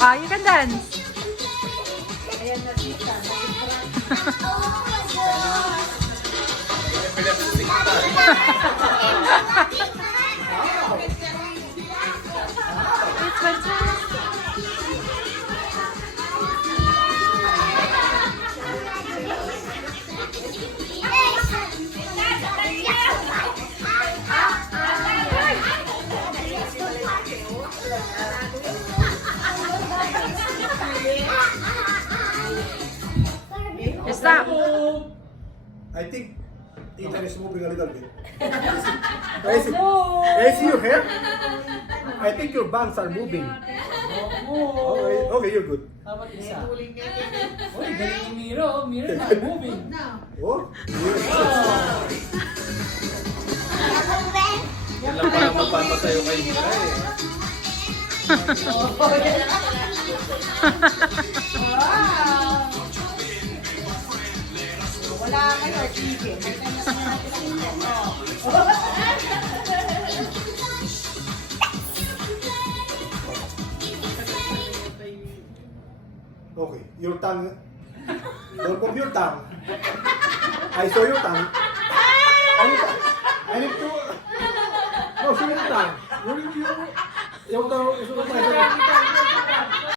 Ah, you can dance. Ayan na tita. It's fantastic. Stop. I think Ethan is moving a little bit. I see your hair? I think your bangs are moving. Okay, you're good. How about isa? Uy, galing ni Miro. Miro na moving. Oh, Yan lang pala magpapasayo kay Mira eh. Wala kayo, sige. okay. Your tongue. Don't move your tongue. I saw your tongue. I need to. No, show your tongue. Yung tongue.